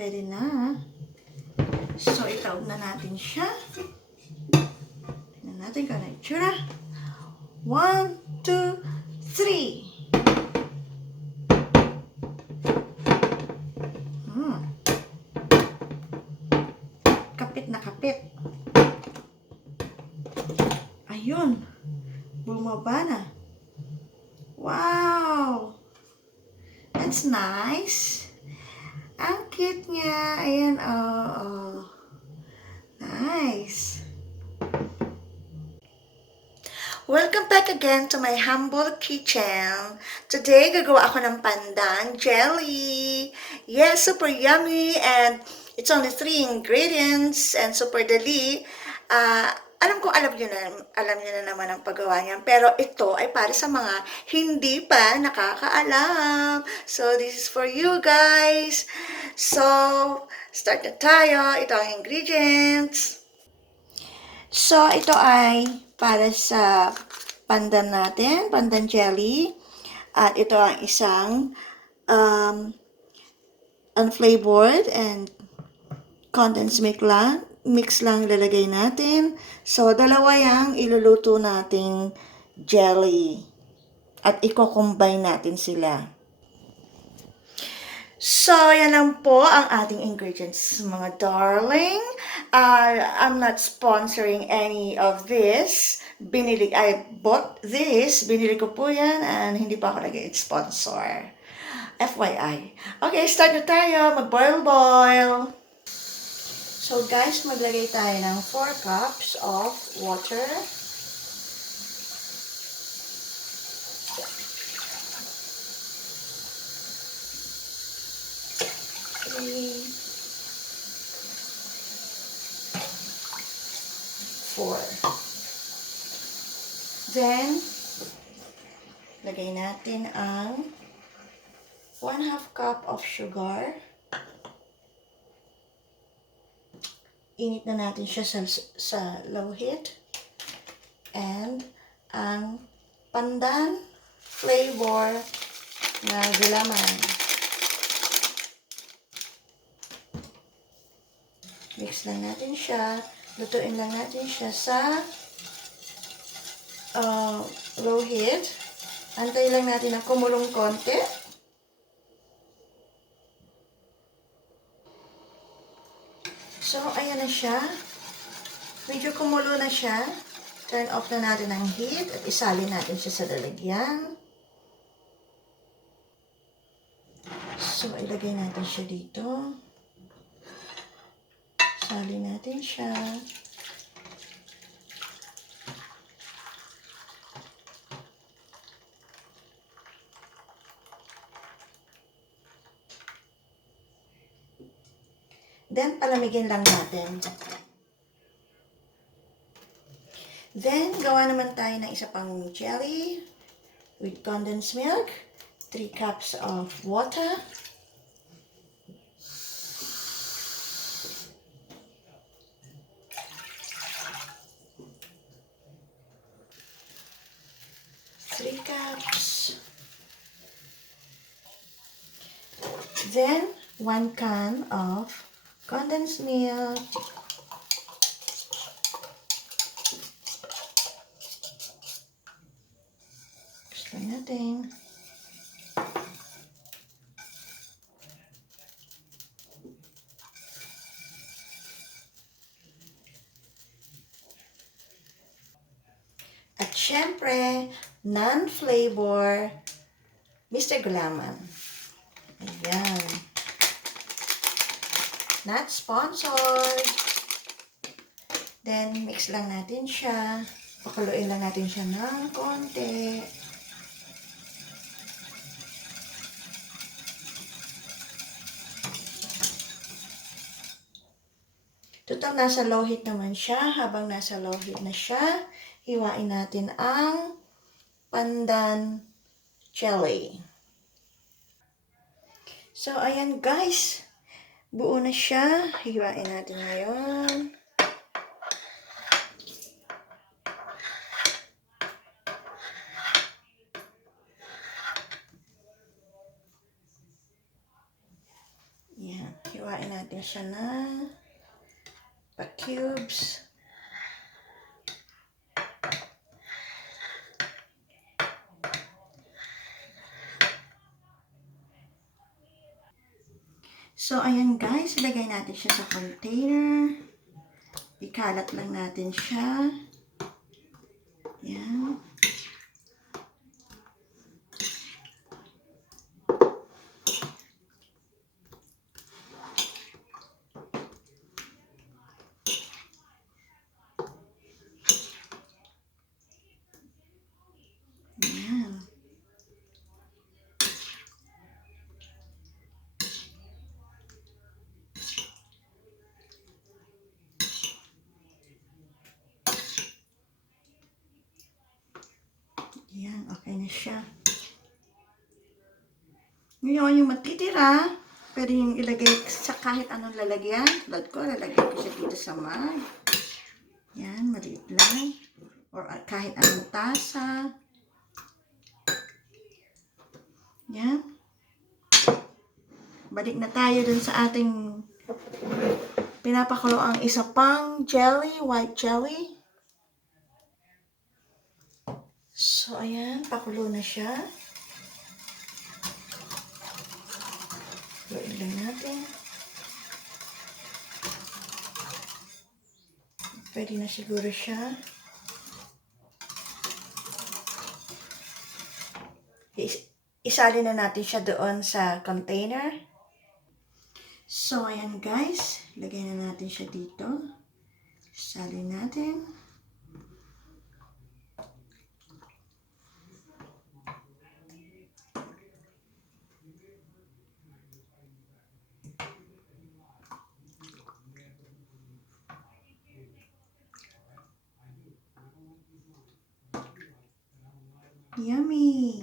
Pwede na. So, itaob na natin siya. Tignan natin kung ano itsura. 1, 2, 3. Kapit na kapit. Ayun. Bumaba na. Wow! That's nice. Ang cute niya. Ayan, oh. Nice. Welcome back again to my humble kitchen. Today, gagawa ako ng pandan jelly. Yes, super yummy and it's only 3 ingredients and super dali. Alam niyo na naman ang paggawa niyan. Pero ito ay para sa mga hindi pa nakakaalam. So, this is for you guys. So, start na tayo. Ito ang ingredients. So, ito ay para sa pandan natin, pandan jelly. At ito ang isang unflavored and condensed mix lang lalagay natin. So, dalawa yung iluluto nating jelly. At i-combine natin sila. So, yan lang po ang ating ingredients, mga darling. I'm not sponsoring any of this. I bought this. Binili ko po yan and hindi pa ako nag-sponsor. FYI. Okay, start na tayo. Mag-boil-boil. So guys, maglagay tayo ng 4 cups of water. Three, 4. Then, lagay natin ang 1/2 cup of sugar. Init na natin siya sa low heat. And ang pandan flavor na gulaman. Mix lang natin siya. Lutuin lang natin siya sa low heat. Antay lang natin na kumulong konti. So, ayan na siya. Medyo kumulo na siya. Turn off na natin ang heat at isalin natin siya sa lalagyan. So, ilagay natin siya dito. Salin natin siya. Then, palamigin lang natin. Then, gawa naman tayo ng isa pang jelly with condensed milk, 3 cups of water, then 1 can of condensed milk. Gusto natin. At syempre, non-flavor, Mr. Gulaman. Ayan. Not sponsored. Then, mix lang natin siya. Pakuluin lang natin siya ng konti. Total, nasa low heat naman siya. Habang nasa low heat na siya, hiwain natin ang pandan jelly. So, ayan guys. Buo na siya. Hiwain natin ngayon. Yan. Hiwain natin siya na pa-cubes. So, ayan guys, ilagay natin siya sa container. Ikalat lang natin siya. Ayan. Ayan. Ayan, okay na siya. Ngayon, yung matitira, pwede yung ilagay sa kahit anong lalagyan. Tulad ko, lalagyan ko siya dito sa mug. Yan, maliit lang. Or kahit anong tasa. Yan. Balik na tayo dun sa ating pinapakulo ang isa pang jelly, white jelly. So, ayan, pakulo na siya. Haluin lang natin. Pwede na siguro siya. Isali na natin siya doon sa container. So, ayan guys. Lagay na natin siya dito. Isali natin. Yummy!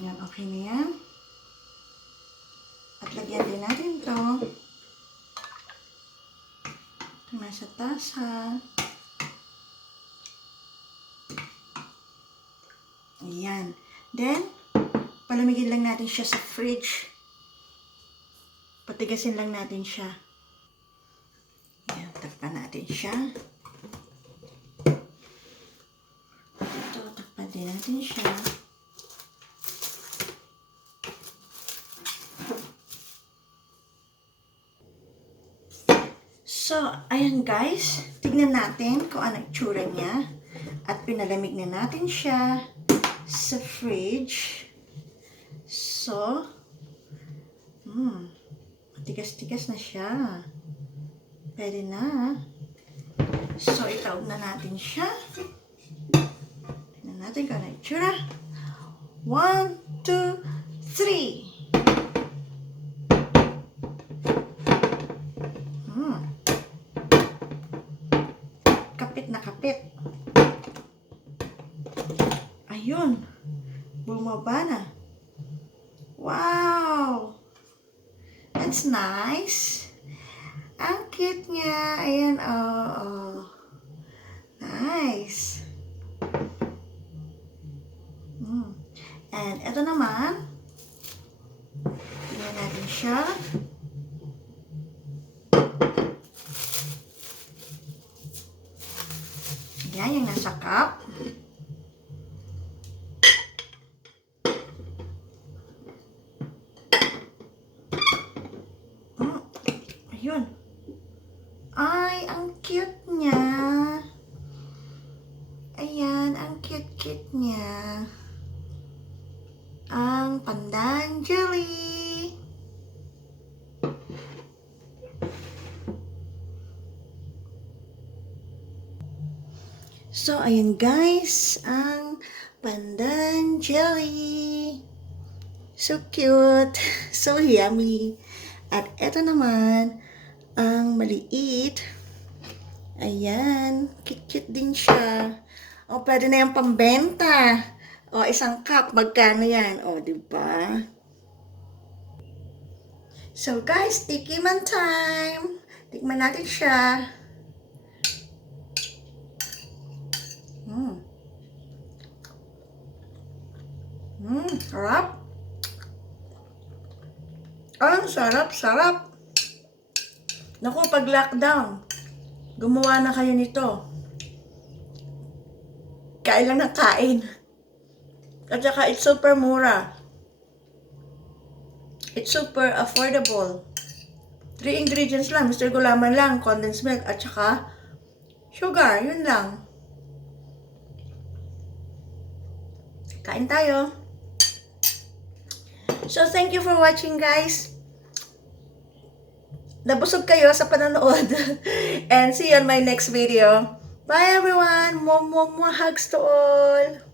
Yan, okay na yan. At lagyan din natin ito. Ito nasa tasa. Ayan. Then, palamigin lang natin siya sa fridge. Patigasin lang natin siya. Ayan, takpan natin siya. Ito, takpan din natin siya. So, ayan guys. Tignan natin kung ano itsura niya. At pinalamig na natin siya sa fridge. So, matigas-tigas na siya. Pwede na. So, itaob na natin siya. Tignan natin kung ano itsura. 1, 2, 3. Kapit na kapit. Ayun. Bumaba na. Wow! That's nice. Ang cute niya. Ayan, oh. Nice. And ito naman. Tingnan natin siya. Ayan, yung nasa cup. Ayun. Ay, ang cute niya. Ayan, ang cute-cute niya. Ang Pandan Jelly. So, ayan guys, ang Pandan Jelly. So cute. So yummy. At eto naman, ang maliit. Ayan, cute-cute din siya. O, pwede na yung pambenta. O, isang cup, magkano yan? O, diba? So guys, tikiman time. Tikman natin siya. Sarap. Ang sarap. Naku, pag lockdown, gumawa na kayo nito. Kain lang ng kain. At saka, it's super mura. It's super affordable. 3 ingredients lang. Mr. Gulaman lang, condensed milk, at saka sugar. Yun lang. Kain tayo. So, thank you for watching, guys. Nabusog kayo sa panonood. And see you on my next video. Bye, everyone. Mwah, mwah, mwah. Hugs to all.